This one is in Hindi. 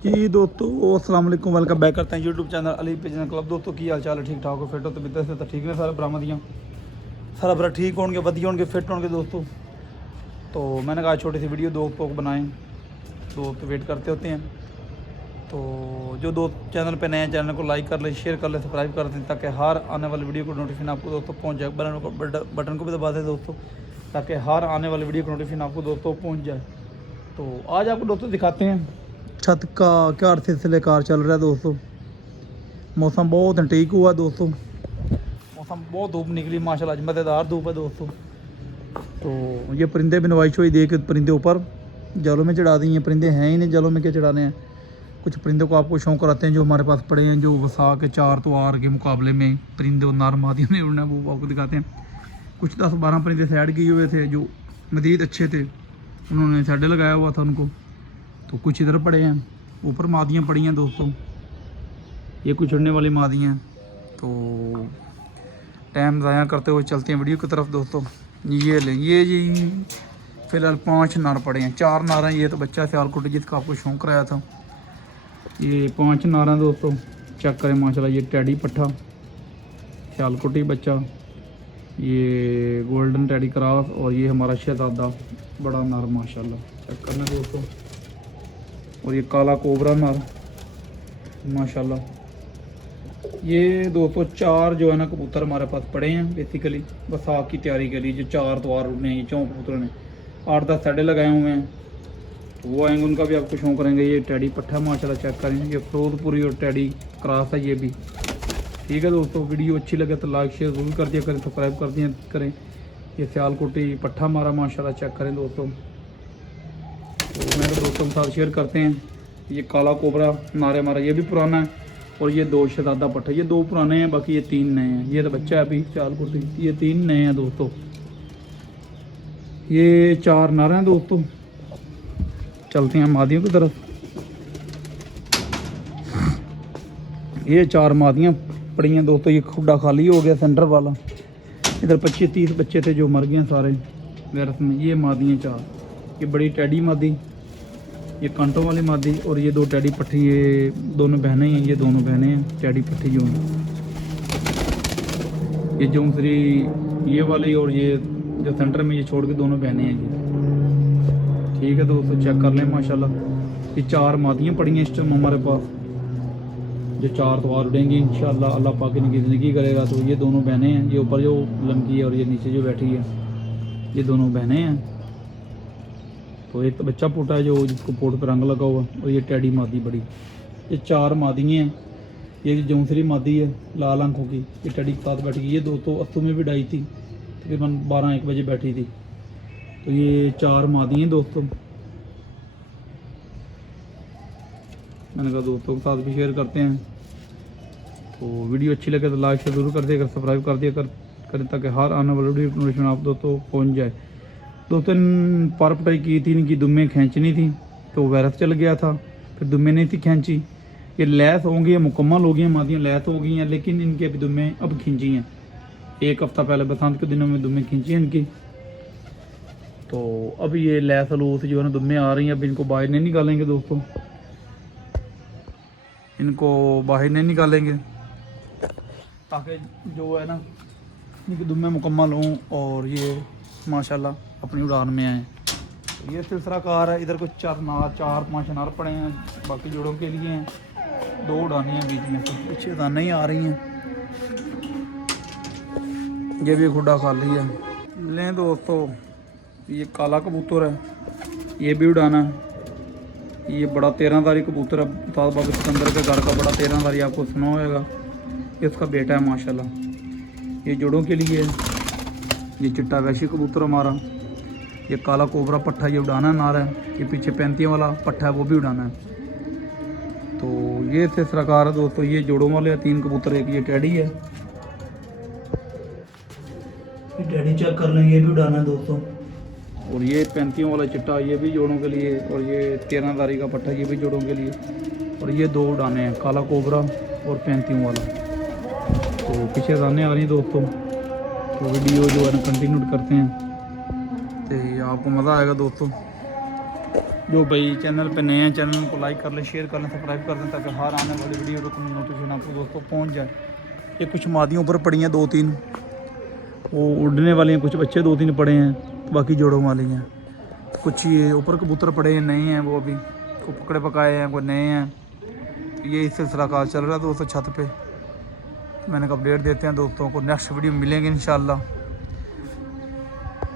जी दोस्तों अस्सलाम वालेकुम, वेलकम बैक करते हैं YouTube channel Ali pigeon club. दोस्तों की हाल चाल है? ठीक ठाक हो, फिट हो? तो बिदत से तो ठीक ने सारे बरामदियाँ सारा बरा ठीक होंगे, वधिया होंगे, फिट होंगे दोस्तों। तो मैंने कहा छोटी सी वीडियो दोस्तों को बनाएं, दोस्त वेट करते होते हैं। तो जो दोस्त चैनल पे नए हैं चैनल को लाइक कर लें, शेयर कर लें, सब्सक्राइब कर दें ताकि हर आने वाली वीडियो को नोटिफिकेशन आपको दोस्तों पहुँच जाए। बटन को भी दबा दें दोस्तों ताकि हर आने वाली वीडियो को नोटिफिकेशन आपको दोस्तों पहुँच जाए। तो आज आपको दोस्तों दिखाते हैं छत का क्या सिलसिले कार चल रहा है दोस्तों। मौसम बहुत ठीक हुआ दोस्तों, मौसम बहुत धूप निकली माशाल्लाह, आज मज़ेदार धूप है दोस्तों। तो ये परिंदे भी नवाइश हुई देख, परिंदे ऊपर जालों में चढ़ा दी हैं। परिंदे हैं ही नहीं, जालों में क्या चढ़ाने हैं। कुछ परिंदों को आपको शौक कराते हैं जो हमारे पास पड़े हैं, जो वसा के चार तवार के मुकाबले में परिंदे और नार मादियों ने उड़ना, वो आपको दिखाते हैं। कुछ 10-12 परिंदे साइड किए हुए थे जो मज़ीद अच्छे थे, उन्होंने साइड लगाया हुआ था उनको। तो कुछ इधर पड़े हैं, ऊपर मादियाँ पड़ी हैं दोस्तों, ये कुछ उड़ने वाली मादियाँ। तो टाइम ज़ाया करते हुए चलते हैं वीडियो की तरफ दोस्तों। ये लें, ये जी फ़िलहाल 5 नार पड़े हैं, 4 नार हैं। ये तो बच्चा सियालकोटी जिसका आपको शौक कराया था, ये 5 नार हैं दोस्तों। चेक करें माशाल्लाह, ये टैडी पट्ठा सियालकोटी बच्चा, ये गोल्डन टैडी क्रॉस, और ये हमारा शहजादा बड़ा नार माशाल्लाह। चेक करना दोस्तों। और ये काला कोबरा नार माशाल्लाह। ये 204 जो है ना कबूतर हमारे पास पड़े हैं बेसिकली बसाख की तैयारी के लिए। जो 4 तवार उड़ने हैं, ये 4 कबूतरों ने 8-10 साढ़े लगाए हुए हैं, तो वो आएंगे, उनका भी आपको शौक करेंगे। ये टैडी पट्ठा माशाल्लाह, चेक करें, ये फिरोजपुरी और टैडी क्रॉस है ये भी। ठीक है दोस्तों, वीडियो अच्छी लगे तो लाइक शेयर ज़रूर कर दिया करें, सब्सक्राइब कर दिया करें। ये सियालकोटी पट्ठा हमारा माशाल्लाह, चेक करें दोस्तों। तो मेरे दोस्तों के साथ शेयर करते हैं। ये काला कोबरा नारे हमारा, ये भी पुराना है। और ये 2 शहजादा पट्ठे, ये 2 पुराने हैं, बाकी ये 3 नए हैं। ये तो बच्चा है अभी सियालकोटी, ये 3 नए हैं दोस्तों। ये 4 नारे हैं दोस्तों। चलते हैं मादियों की तरफ। ये 4 मादियाँ पड़ी हैं दोस्तों। ये खुड्डा खाली हो गया सेंटर वाला, इधर 25-30 बच्चे थे जो मर गए सारे वैरस में। ये मादियाँ 4, ये बड़ी टैडी मादी, ये कांटों वाली मादी, और ये 2 टैडी पट्टी, ये दोनों बहनें हैं। ये दोनों बहनें हैं टैडी पट्टी जो हैं, ये जौंसरी ये वाली, और ये जो सेंटर में ये छोड़ के दोनों बहनें हैं ये। ठीक है दोस्तों, चेक कर लें माशाल्लाह। ये 4 मादियाँ पड़ी हैं इस टाइम हमारे पास, जो 4 तवार उड़ेंगी इंशाल्लाह, अल्लाह पाक इनकी ज़िंदगी करेगा। तो ये दोनों बहनें हैं, ये ऊपर जो लंकी है और ये नीचे जो बैठी है, ये दोनों बहनें हैं। तो एक तो बच्चा पोटा है जो जिसको पोट पर रंग लगा हुआ, और ये टैडी मादी बड़ी। ये 4 मादियाँ हैं। ये जौंसरी मादी है लाल आंखों की, ये टैडी के साथ बैठी। ये दोस्तों अस्तू में भी डाई थी, तकरीबन 12-1 बजे बैठी थी। तो ये 4 मादी हैं दोस्तों। मैंने कहा दोस्तों के साथ भी शेयर करते हैं। तो वीडियो अच्छी लगे तो लाइक से ज़रूर कर दिया, सब्सक्राइब कर दिया करें ताकि हर आने वाली वीडियो नोटिफिकेशन आप दोस्तों पहुँच जाए। दोस्तों पर पटाई की थी, इनकी दुम्में खींचनी थी तो वायरस चल गया था, फिर दुम्में नहीं थी खींची। ये लैस हो गई है, मुकम्मल हो गई हैं मादियाँ, लैस हो गई हैं, लेकिन इनकी अभी दुम्में अब खींची हैं। 1 हफ्ता पहले बसंत के दिनों में दुम्में खींची हैं इनकी। तो अब ये लैस लूस जो है ना दुम्में आ रही हैं। अब इनको बाहर नहीं निकालेंगे दोस्तों, इनको बाहर नहीं निकालेंगे ताकि जो है ना इनकी दुम्में मुकम्मल हों और ये माशाल्लाह अपनी उड़ान में आए। तो ये सिलसिला कार है। इधर कुछ 4-5 नार पड़े हैं, बाकी जोड़ों के लिए हैं। 2 उड़ानें हैं बीच में से, पीछे दाने ही आ रही हैं। ये भी खुड्डा खाली है। लें दोस्तों, ये काला कबूतर है, ये भी उड़ाना है। ये बड़ा 13धारी कबूतर है, उस्ताद बाबा सिकंदर के घर का बड़ा 13धारी, आपको सुना होगा। इसका बेटा है माशाल्लाह, ये जोड़ों के लिए है। ये चिट्टा वैशी कबूतर हमारा, ये काला कोबरा पट्ठा, ये उड़ाना नार है। ये पीछे 35 वाला पट्ठा है, वो भी उड़ाना है। तो ये थे सरकार है दोस्तों। ये जोड़ों वाले 3 कबूतर, एक ये टैडी है, ये टैडी चेक कर लें, ये भी उड़ाना है दोस्तों। और ये 35 वाला चिट्टा, ये भी जोड़ों के लिए। और ये 13धारी का पट्ठा, ये भी जोड़ों के लिए। और ये 2 उड़ाने हैं, काला कोबरा और 35 वाला। तो पीछे दाने आ रही हैं दोस्तों। तो वीडियो जो है ना कंटिन्यू करते हैं, तो आपको मज़ा आएगा दोस्तों। जो भाई चैनल पे नए हैं चैनल को लाइक कर लें, शेयर कर लें, सब्सक्राइब कर दें ताकि हर आने वाली वीडियो को नोटिफिकेशन आपको दोस्तों पहुंच जाए। ये कुछ मादियों ऊपर पड़ी हैं 2-3, वो उड़ने वाली हैं, कुछ बच्चे 2-3 पड़े हैं, बाकी जोड़ों वाली हैं। कुछ ये ऊपर कबूतर पड़े हैं, नए हैं, वो अभी को पकड़े पकाए हैं, कोई नए हैं। तो ये इस सिलसिला कार चल रहा है दोस्तों छत पे। मैंने कहा अपडेट देते हैं दोस्तों को, नेक्स्ट वीडियो मिलेंगे इंशाल्लाह।